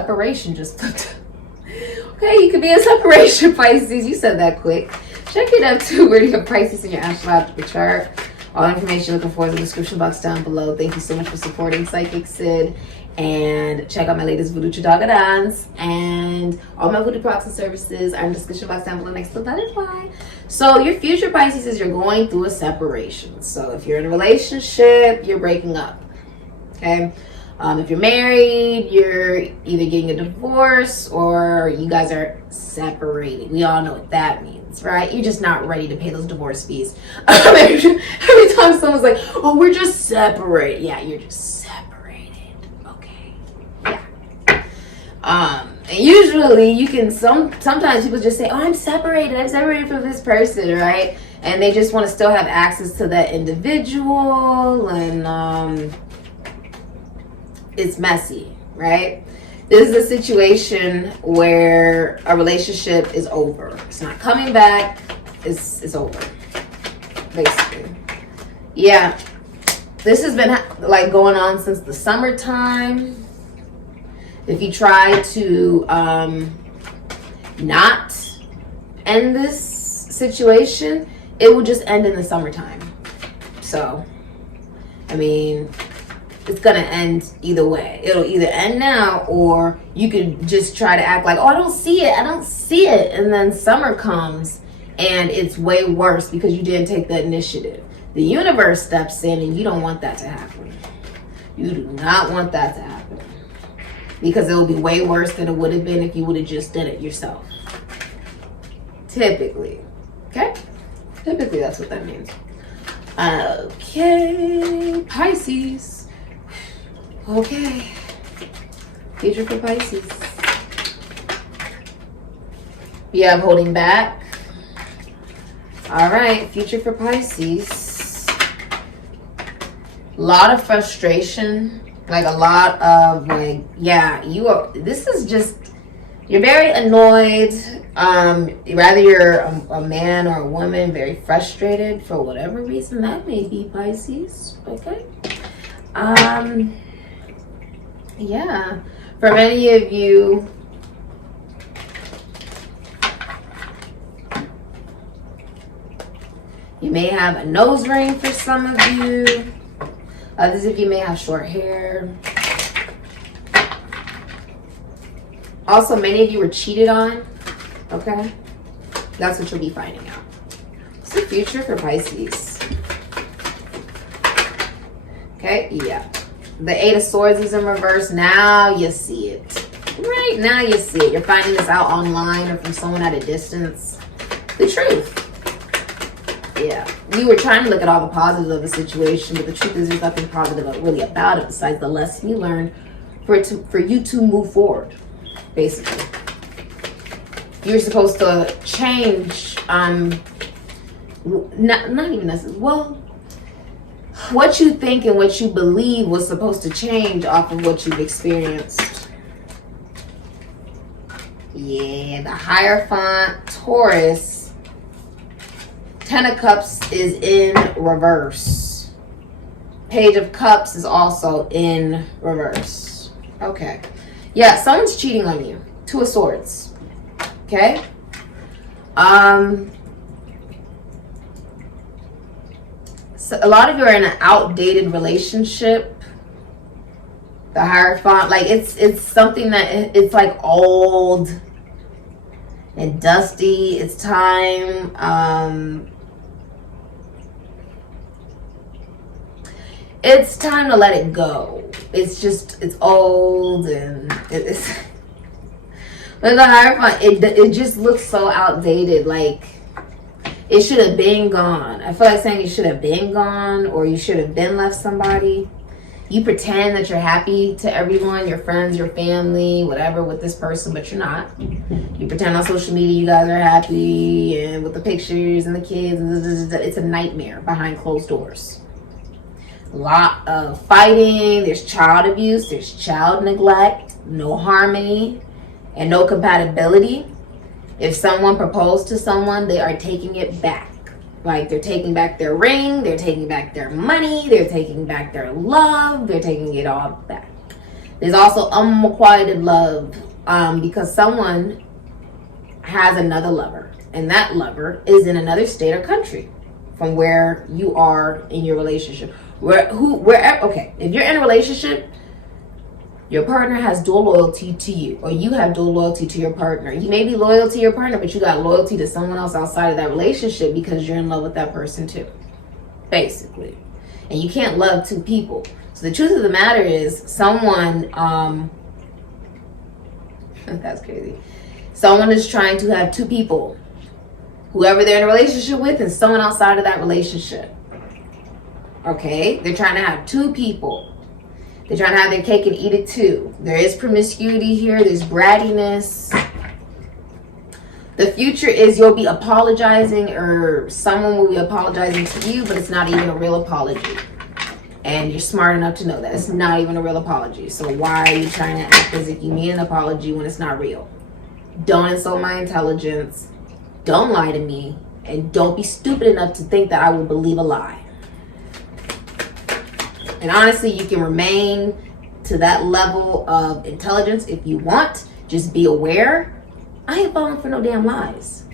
separation just okay, you could be in separation, Pisces. You said that quick. Check it out too. Where do you have Pisces in your astrological chart? All information looking for in the description box down below. Thank you so much for supporting Sikiksyd. And check out my latest VOODOO Chadagadans. And all my VOODOO products and services are in the description box down below next to that is why. So your future, Pisces, is you're going through a separation. So if you're in a relationship, you're breaking up. Okay? If you're married, you're either getting a divorce or you guys are separating. We all know what that means, right? You're just not ready to pay those divorce fees. Every time someone's like, oh, we're just separated. Yeah, you're just separated. Okay. Yeah. And usually you can, sometimes people just say, oh, I'm separated from this person, right? And they just want to still have access to that individual, and it's messy, right? This is a situation where a relationship is over. It's not coming back. It's over, basically. Yeah, this has been like going on since the summertime. If you try to not end this situation, it will just end in the summertime. So, I mean, it's gonna end either way. It'll either end now, or you could just try to act like, oh, I don't see it, and then summer comes and it's way worse because you didn't take the initiative. The universe steps in, and you don't want that to happen. You do not want that to happen, because it will be way worse than it would have been if you would have just done it yourself. Typically. Okay? Typically, that's what that means. Okay, Pisces. Okay, future for Pisces. Yeah, I'm holding back. All right, future for Pisces. A lot of frustration, like a lot of like, yeah, this is just, you're very annoyed. Rather you're a man or a woman, very frustrated for whatever reason that may be, Pisces. Okay. Yeah, for many of you, you may have a nose ring for some of you. Others of you may have short hair. Also, many of you were cheated on. Okay, that's what you'll be finding out. What's the future for Pisces? Okay, yeah. The Eight of Swords is in reverse. Now you see it. Right now you see it. You're finding this out online or from someone at a distance. The truth. Yeah. You were trying to look at all the positives of the situation, but the truth is there's nothing positive really about it besides the lesson you learned for you to move forward, basically. You're supposed to change, not even necessarily, well, what you think and what you believe was supposed to change off of what you've experienced. Yeah, the Hierophant, Taurus, Ten of Cups is in reverse. Page of Cups is also in reverse. Okay. Yeah, someone's cheating on you. Two of Swords. Okay? So a lot of you are in an outdated relationship. The Hierophant, like it's something that it's like old and dusty. It's time. It's time to let it go. It's old and it's. But the Hierophant, it just looks so outdated. Like, it should have been gone. I feel like saying you should have been gone, or you should have been left somebody. You pretend that you're happy to everyone, your friends, your family, whatever, with this person, but you're not. You pretend on social media you guys are happy, and with the pictures and the kids. It's a nightmare behind closed doors. A lot of fighting. There's child abuse. There's child neglect. No harmony and no compatibility. If someone proposed to someone, they are taking it back. Like, they're taking back their ring, they're taking back their money, they're taking back their love, they're taking it all back. There's also unrequited love, because someone has another lover, and that lover is in another state or country from where you are in your relationship. Okay, if you're in a relationship, your partner has dual loyalty to you, or you have dual loyalty to your partner. You may be loyal to your partner, but you got loyalty to someone else outside of that relationship because you're in love with that person too, basically. And you can't love two people. So the truth of the matter is, someone, that's crazy. Someone is trying to have two people, whoever they're in a relationship with and someone outside of that relationship. Okay? They're trying to have two people. They're trying to have their cake and eat it too. There is promiscuity here. There's brattiness. The future is you'll be apologizing, or someone will be apologizing to you, but it's not even a real apology. And you're smart enough to know that it's not even a real apology. So why are you trying to act as if you mean an apology when it's not real? Don't insult my intelligence. Don't lie to me. And don't be stupid enough to think that I will believe a lie. And honestly, you can remain to that level of intelligence if you want. Just be aware. I ain't falling for no damn lies.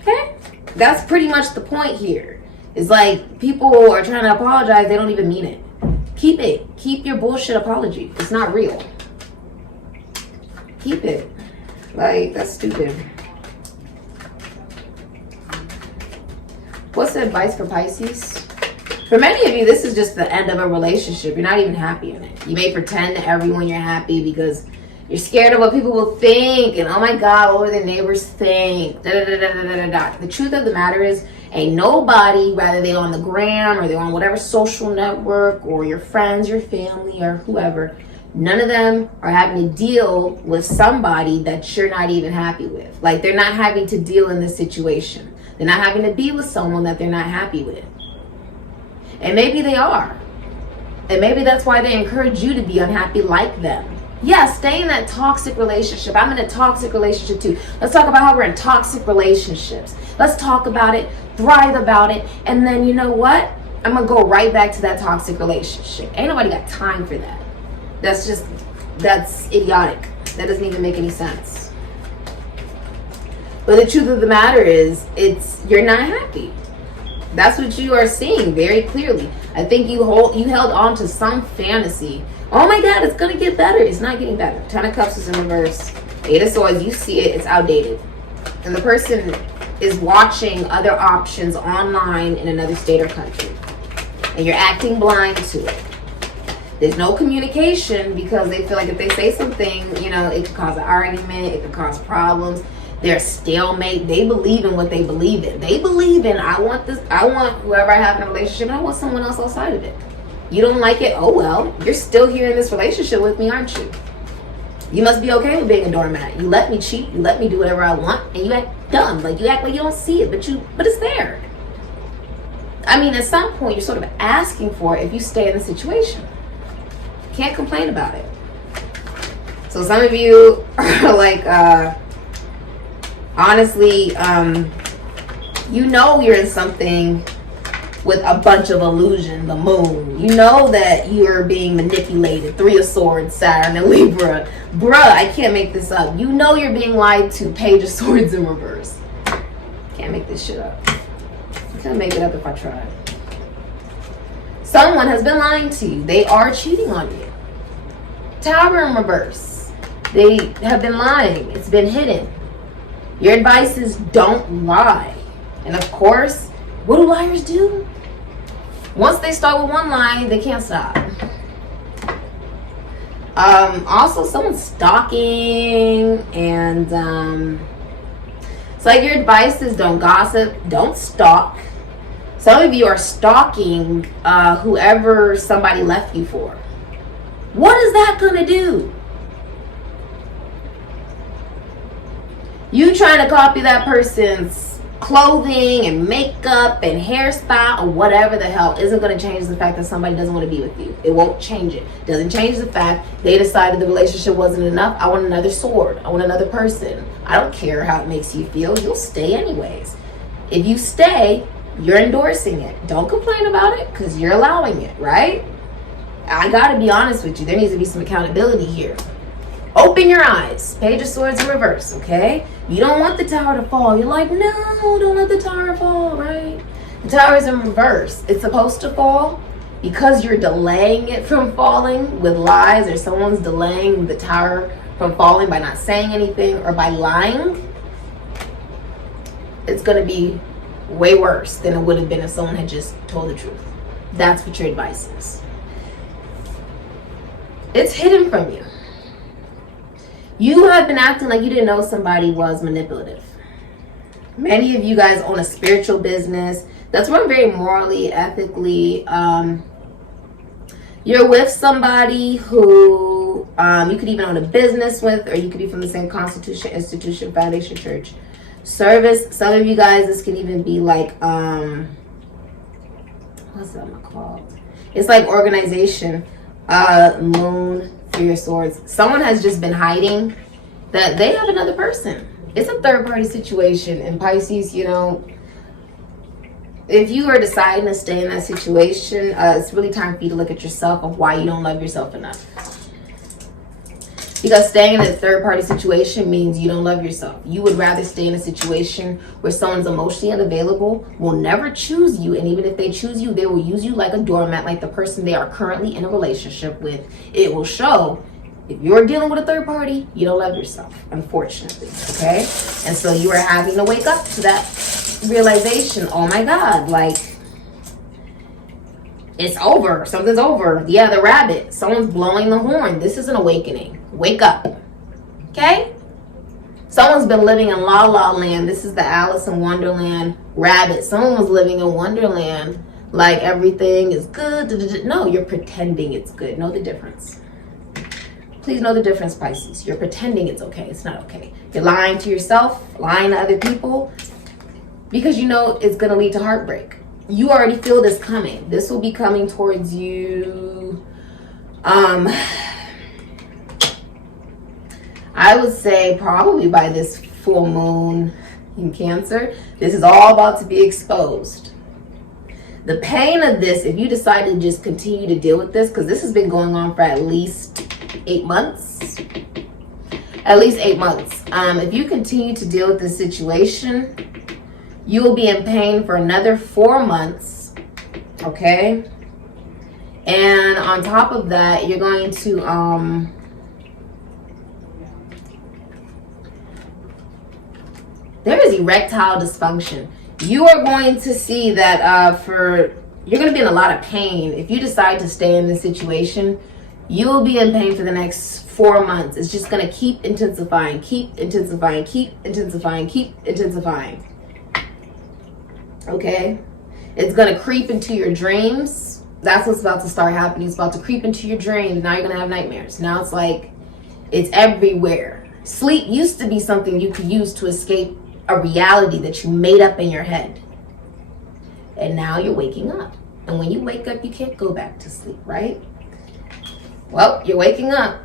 Okay? That's pretty much the point here. It's like people are trying to apologize. They don't even mean it. Keep it. Keep your bullshit apology. It's not real. Keep it. Like, that's stupid. What's the advice for Pisces? For many of you, this is just the end of a relationship. You're not even happy in it. You may pretend to everyone you're happy because you're scared of what people will think. And oh my God, what will the neighbors think? Da, da, da, da, da, da, da. The truth of the matter is, ain't nobody, whether they're on the gram or they're on whatever social network or your friends, your family, or whoever, none of them are having to deal with somebody that you're not even happy with. Like, they're not having to deal in this situation. They're not having to be with someone that they're not happy with. And maybe they are. And maybe that's why they encourage you to be unhappy like them. Yeah, stay in that toxic relationship. I'm in a toxic relationship too. Let's talk about how we're in toxic relationships. Let's talk about it, thrive about it, and then you know what? I'm going to go right back to that toxic relationship. Ain't nobody got time for that. That's idiotic. That doesn't even make any sense. But the truth of the matter is, you're not happy. That's what you are seeing very clearly. I think you held on to some fantasy. Oh my God, it's gonna get better. It's not getting better. 10 of Cups is in reverse. 8 of Swords, you see it, it's outdated. And the person is watching other options online in another state or country. And you're acting blind to it. There's no communication because they feel like if they say something, it could cause an argument, it could cause problems. They're stalemate. They believe in what they believe in. They believe in, I want whoever I have in a relationship, and I want someone else outside of it. You don't like it? Oh well, you're still here in this relationship with me, aren't you? You must be okay with being a doormat. You let me cheat, you let me do whatever I want, and you act dumb. Like, you act like you don't see it, but it's there. I mean, at some point, you're sort of asking for it if you stay in the situation. Can't complain about it. So some of you are like, honestly, you're in something with a bunch of illusion, the moon. You know that you're being manipulated. 3 of Swords, Saturn, and Libra. Bruh, I can't make this up. You know you're being lied to. Page of Swords in reverse. Can't make this shit up. I couldn't make it up if I tried. Someone has been lying to you. They are cheating on you. Tower in reverse. They have been lying. It's been hidden. Your advice is don't lie. And of course, what do liars do? Once they start with one lie, they can't stop. Also, someone's stalking, and it's like your advice is don't gossip, don't stalk. Some of you are stalking whoever somebody left you for. What is that gonna do? You trying to copy that person's clothing and makeup and hairstyle or whatever the hell isn't going to change the fact that somebody doesn't want to be with you. It won't change it. Doesn't change the fact they decided the relationship wasn't enough. I want another sword. I want another person. I don't care how it makes you feel. You'll stay anyways. If you stay, you're endorsing it. Don't complain about it because you're allowing it, right? I gotta be honest with you. There needs to be some accountability here. Open your eyes. Page of Swords in reverse, okay? You don't want the tower to fall. You're like, no, don't let the tower fall, right? The tower is in reverse. It's supposed to fall because you're delaying it from falling with lies, or someone's delaying the tower from falling by not saying anything or by lying. It's going to be way worse than it would have been if someone had just told the truth. That's what your advice is. It's hidden from you. You have been acting like you didn't know somebody was manipulative. Many of you guys own a spiritual business that's run very morally, ethically. You're with somebody who you could even own a business with, or you could be from the same constitution, institution, foundation, church, service. Some of you guys, this could even be like, what's that called? It's like organization. Moon, 3 of Swords. Someone has just been hiding that they have another person. It's a third party situation. And Pisces, you know, if you are deciding to stay in that situation, it's really time for you to look at yourself of why you don't love yourself enough. Because staying in a third party situation means you don't love yourself. You would rather stay in a situation where someone's emotionally unavailable, will never choose you, and even if they choose you, they will use you like a doormat, like the person they are currently in a relationship with. It will show. If you're dealing with a third party, you don't love yourself, unfortunately, okay? And so you are having to wake up to that realization. Oh my God, like, it's over. Something's over. Yeah, the rabbit. Someone's blowing the horn. This is an awakening. Wake up. Okay? Someone's been living in La La Land. This is the Alice in Wonderland rabbit. Someone was living in Wonderland like everything is good. No, you're pretending it's good. Know the difference. Please know the difference, Pisces. You're pretending it's okay. It's not okay. You're lying to yourself, lying to other people, because you know it's going to lead to heartbreak. You already feel this coming. This will be coming towards you. I would say probably by this full moon in Cancer. This is all about to be exposed. The pain of this, if you decide to just continue to deal with this, because this has been going on for at least 8 months. At least 8 months. If you continue to deal with this situation, you will be in pain for another 4 months. Okay? And on top of that, you're going to there is erectile dysfunction. You are going to see that you're going to be in a lot of pain. If you decide to stay in this situation, you will be in pain for the next 4 months. It's just going to keep intensifying, keep intensifying, keep intensifying, keep intensifying. Okay? It's going to creep into your dreams. That's what's about to start happening. It's about to creep into your dreams. Now you're going to have nightmares. Now it's like, it's everywhere. Sleep used to be something you could use to escape a reality that you made up in your head. And now you're waking up. And when you wake up, you can't go back to sleep, right? Well, you're waking up.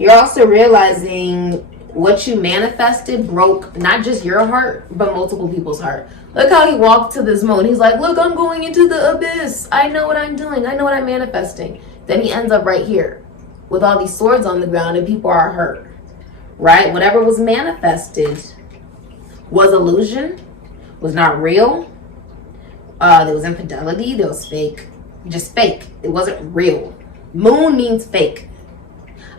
You're also realizing what you manifested broke not just your heart, but multiple people's heart. Look how he walked to this moon. He's like, look, I'm going into the abyss. I know what I'm doing. I know what I'm manifesting. Then he ends up right here with all these swords on the ground and people are hurt. Right? Whatever was manifested was illusion, was not real. There was infidelity, there was fake. Just fake. It wasn't real. Moon means fake.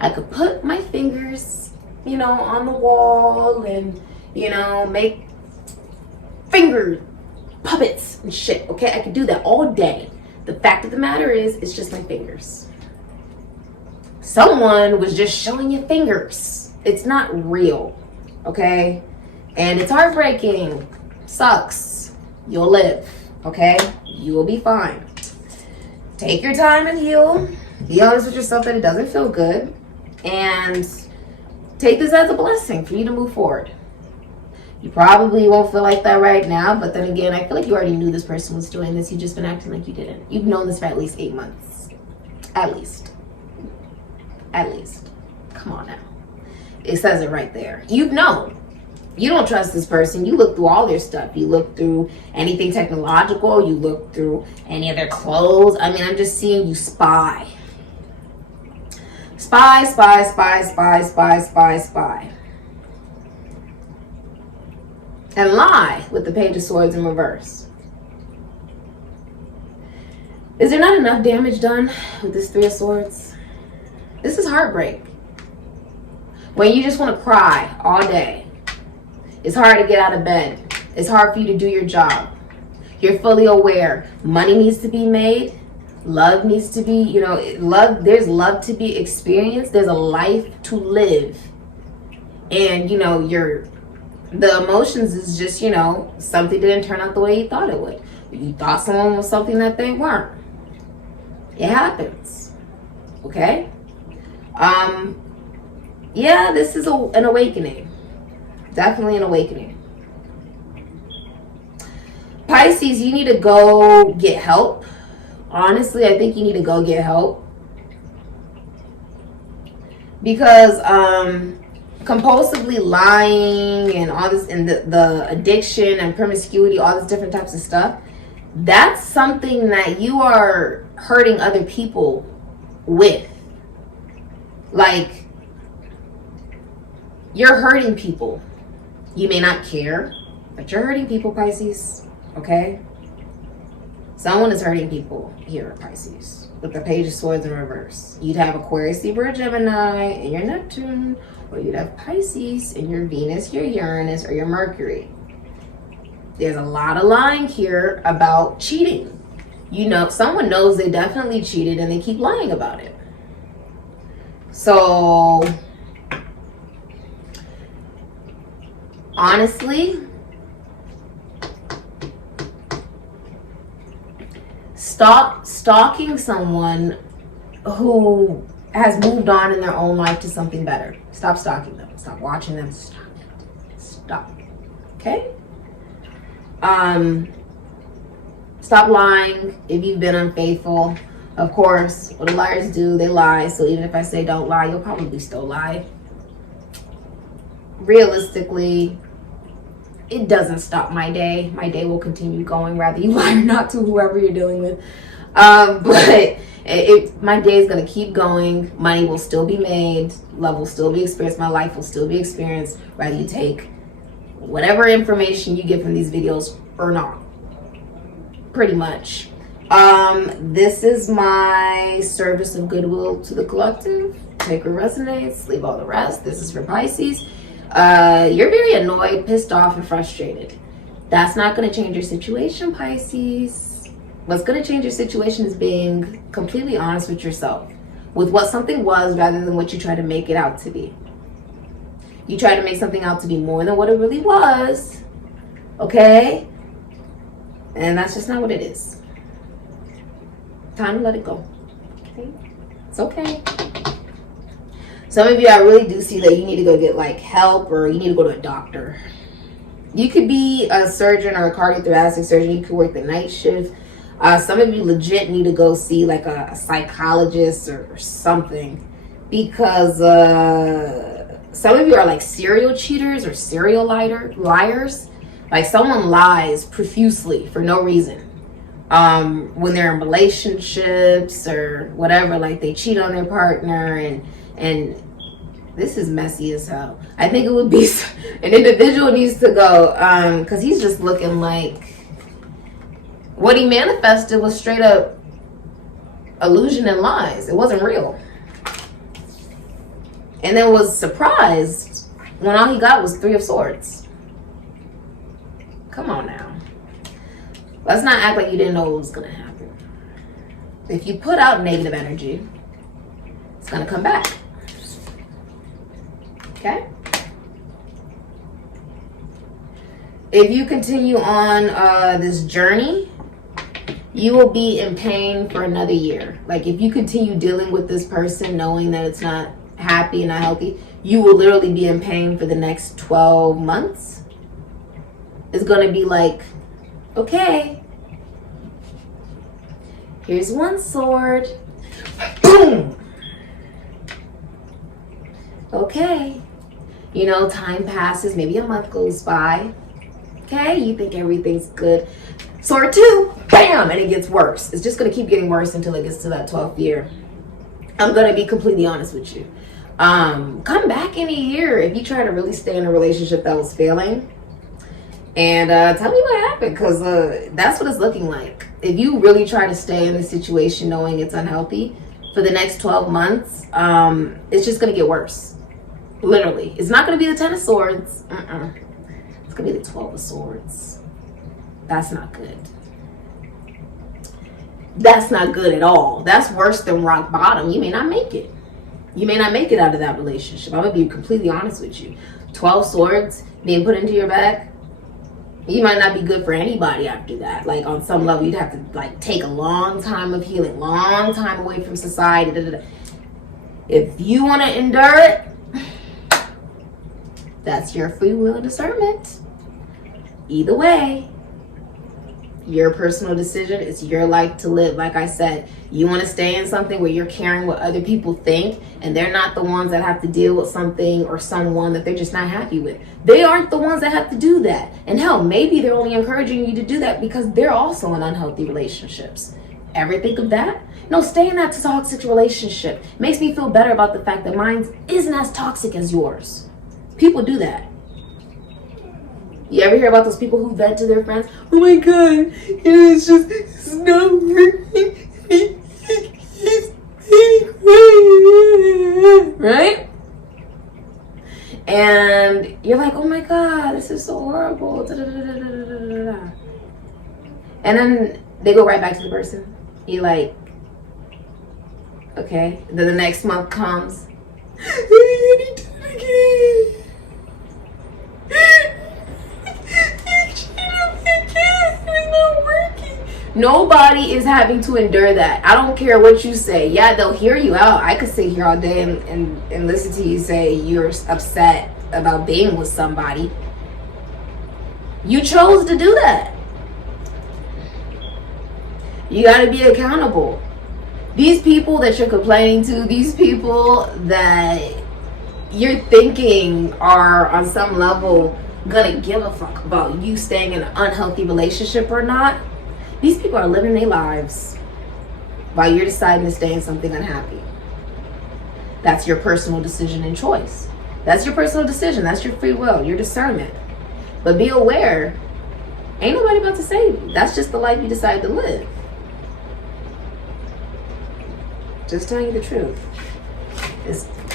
I could put my fingers, you know, on the wall and, you know, make finger puppets and shit. Okay? I could do that all day. The fact of the matter is, it's just my fingers. Someone was just showing you fingers. It's not real, okay? And it's heartbreaking. Sucks. You'll live, okay? You will be fine. Take your time and heal. Be honest with yourself that it doesn't feel good. And take this as a blessing for you to move forward. You probably won't feel like that right now, but then again, I feel like you already knew this person was doing this. You've just been acting like you didn't. You've known this for at least 8 months. At least. At least. Come on now. It says it right there. You've known. You don't trust this person. You look through all their stuff. You look through anything technological. You look through any of their clothes. I mean, I'm just seeing you spy. Spy, spy, spy, spy, spy, spy, spy. And lie with the Page of Swords in reverse. Is there not enough damage done with this Three of Swords? This is heartbreak. When you just want to cry all day. It's hard to get out of bed. It's hard for you to do your job. You're fully aware. Money needs to be made. Love needs to be, you know, there's love to be experienced. There's a life to live. And, you know, the emotions is just, you know, something didn't turn out the way you thought it would. You thought someone was something that they weren't. It happens. Okay? Yeah, this is an awakening. Definitely an awakening. Pisces, you need to go get help. Honestly, I think you need to go get help. Because compulsively lying and all this, and the addiction and promiscuity, all these different types of stuff, that's something that you are hurting other people with. Like, you're hurting people. You may not care, but you're hurting people, Pisces. Okay? Someone is hurting people here, Pisces, with the Page of Swords in reverse. You'd have Aquarius, Libra, Gemini, and your Neptune, or you'd have Pisces and your Venus, your Uranus, or your Mercury. There's a lot of lying here about cheating. You know, someone knows they definitely cheated and they keep lying about it. So, honestly, stop stalking someone who has moved on in their own life to something better. Stop stalking them. Stop watching them. Stop it. Stop. Okay? Stop lying if you've been unfaithful. Of course, what do liars do? They lie. So even if I say don't lie, you'll probably still lie. Realistically, it doesn't stop my day. My day will continue going, whether you lie or not, to whoever you're dealing with. But my day is going to keep going. Money will still be made. Love will still be experienced. My life will still be experienced, whether you take whatever information you get from these videos or not. Pretty much. This is my service of goodwill to the collective. Take what resonates, leave all the rest. This is for Pisces. You're very annoyed, pissed off, and frustrated. That's not going to change your situation, Pisces. What's going to change your situation is being completely honest with yourself, with what something was rather than what you try to make it out to be. You try to make something out to be more than what it really was, okay? And that's just not what it is. Time to let it go. Okay? It's okay. Some of you, I really do see that you need to go get like help, or you need to go to a doctor. You could be a surgeon or a cardiothoracic surgeon. You could work the night shift. Some of you legit need to go see like a psychologist or something, because some of you are like serial cheaters or serial liars. Like, someone lies profusely for no reason. When they're in relationships or whatever, like they cheat on their partner, and this is messy as hell. I think it would be an individual needs to go, because he's just looking like what he manifested was straight up illusion and lies. It wasn't real. And then was surprised when all he got was Three of Swords. Come on now. Let's not act like you didn't know what was going to happen. If you put out negative energy, it's going to come back. Okay? If you continue on this journey, you will be in pain for another year. Like, if you continue dealing with this person knowing that it's not happy and not healthy, you will literally be in pain for the next 12 months. It's going to be like, okay, here's one sword. Boom. Okay, You know, time passes, maybe a month goes by. Okay, you think everything's good. Sword 2, bam, and it gets worse. It's just going to keep getting worse until it gets to that 12th year. I'm going to be completely honest with you. Come back in a year if you try to really stay in a relationship that was failing. And tell me what happened, because that's what it's looking like. If you really try to stay in the situation knowing it's unhealthy for the next 12 months, it's just going to get worse. Literally. It's not going to be the 10 of Swords. It's going to be the 12 of Swords. That's not good. That's not good at all. That's worse than rock bottom. You may not make it. You may not make it out of that relationship. I'm going to be completely honest with you. 12 Swords being put into your bag, you might not be good for anybody after that. Like, on some level, you'd have to, like, take a long time of healing, long time away from society. If you want to endure it, that's your free will and discernment. Either way, your personal decision. It's your life to live. Like I said, you want to stay in something where you're caring what other people think, and they're not the ones that have to deal with something or someone that they're just not happy with. They aren't the ones that have to do that. And hell, maybe they're only encouraging you to do that because they're also in unhealthy relationships. Ever think of that? No, stay in that toxic relationship. Makes me feel better about the fact that mine isn't as toxic as yours. People do that. You ever hear about those people who vent to their friends? Oh my God, it's not working. Right? And you're like, oh my God, this is so horrible. And then they go right back to the person. You're like, okay. Then the next month comes. Nobody is having to endure that. I don't care what you say. Yeah, they'll hear you out. I could sit here all day and listen to you say you're upset about being with somebody. You chose to do that. You got to be accountable. These people that you're complaining to, these people that you're thinking are on some level gonna give a fuck about you staying in an unhealthy relationship or not, these people are living their lives while you're deciding to stay in something unhappy. That's your personal decision and choice. That's your personal decision. That's your free will, your discernment. But be aware, ain't nobody about to save you. That's just the life you decide to live. Just telling you the truth.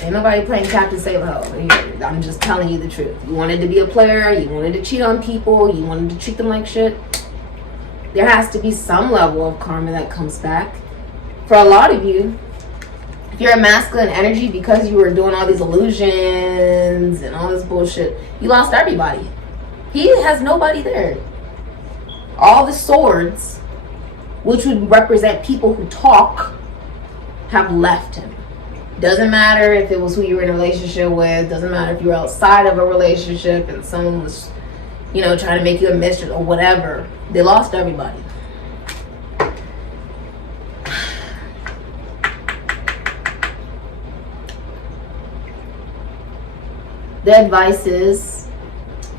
Ain't nobody playing Captain Save a Hoe. I'm just telling you the truth. You wanted to be a player, you wanted to cheat on people, you wanted to treat them like shit. There has to be some level of karma that comes back. For a lot of you, if you're a masculine energy, because you were doing all these illusions and all this bullshit, you lost everybody. He has nobody there. All the swords, which would represent people who talk, have left him. Doesn't matter if it was who you were in a relationship with. Doesn't matter if you were outside of a relationship and someone was, trying to make you a mistress or whatever. They lost everybody. The advice is,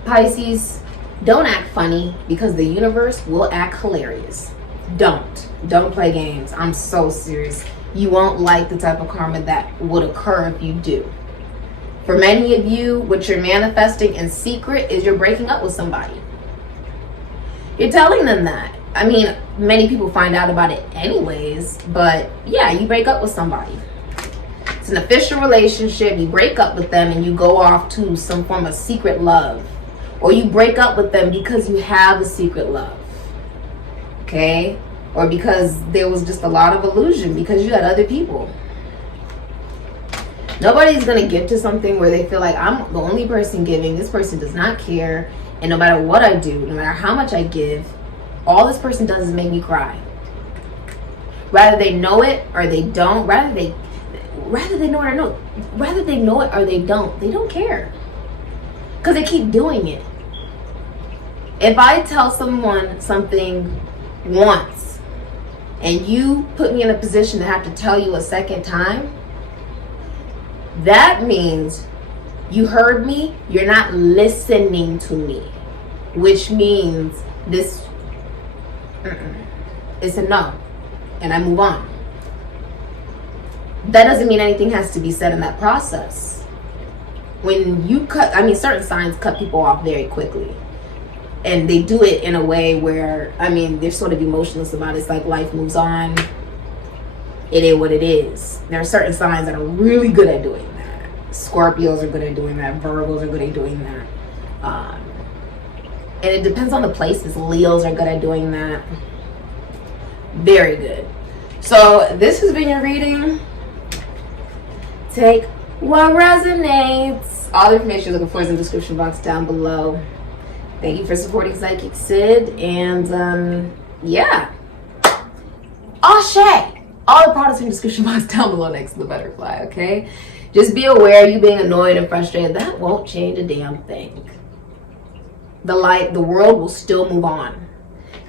Pisces, don't act funny because the universe will act hilarious. Don't play games. I'm so serious. You won't like the type of karma that would occur if you do. For many of you, what you're manifesting in secret is you're breaking up with somebody. You're telling them that. I mean, many people find out about it anyways, but yeah, you break up with somebody. It's an official relationship. You break up with them and you go off to some form of secret love. Or you break up with them because you have a secret love. Okay? Or because there was just a lot of illusion because you had other people. Nobody's going to give to something where they feel like I'm the only person giving. This person does not care. And no matter what I do, no matter how much I give, all this person does is make me cry. Rather they know it or they don't. Rather they know it or no. Rather they know it or they don't care. Because they keep doing it. If I tell someone something once, and you put me in a position to have to tell you a second time, that means You heard me, you're not listening to me, which means this, it's a no, and I move on. That doesn't mean anything has to be said in that process. When you cut, I mean, certain signs cut people off very quickly. And they do it in a way where, I mean, they're sort of emotionless about it. It's like life moves on. It is what it is. There are certain signs that are really good at doing that. Scorpios are good at doing that. Virgos are good at doing that. And it depends on the places. Leos are good at doing that. Very good. So this has been your reading. Take what resonates. All the information you're looking for is in the description box down below. Thank you for supporting Sikiksyd. And yeah. Ashe. All the products in the description box down below next to the butterfly, okay? Just be aware, you being annoyed and frustrated, that won't change a damn thing. The world will still move on.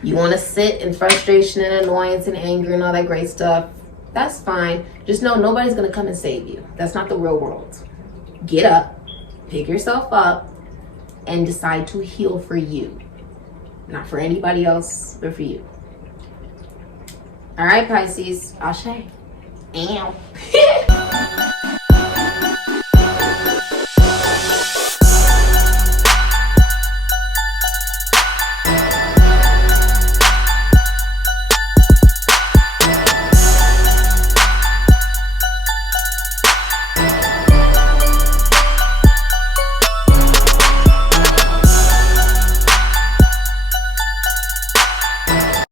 You want to sit in frustration and annoyance and anger and all that great stuff, that's fine. Just know nobody's going to come and save you. That's not the real world. Get up, pick yourself up, and decide to heal for you. Not for anybody else, but for you. All right, Pisces. Ashe. Ow.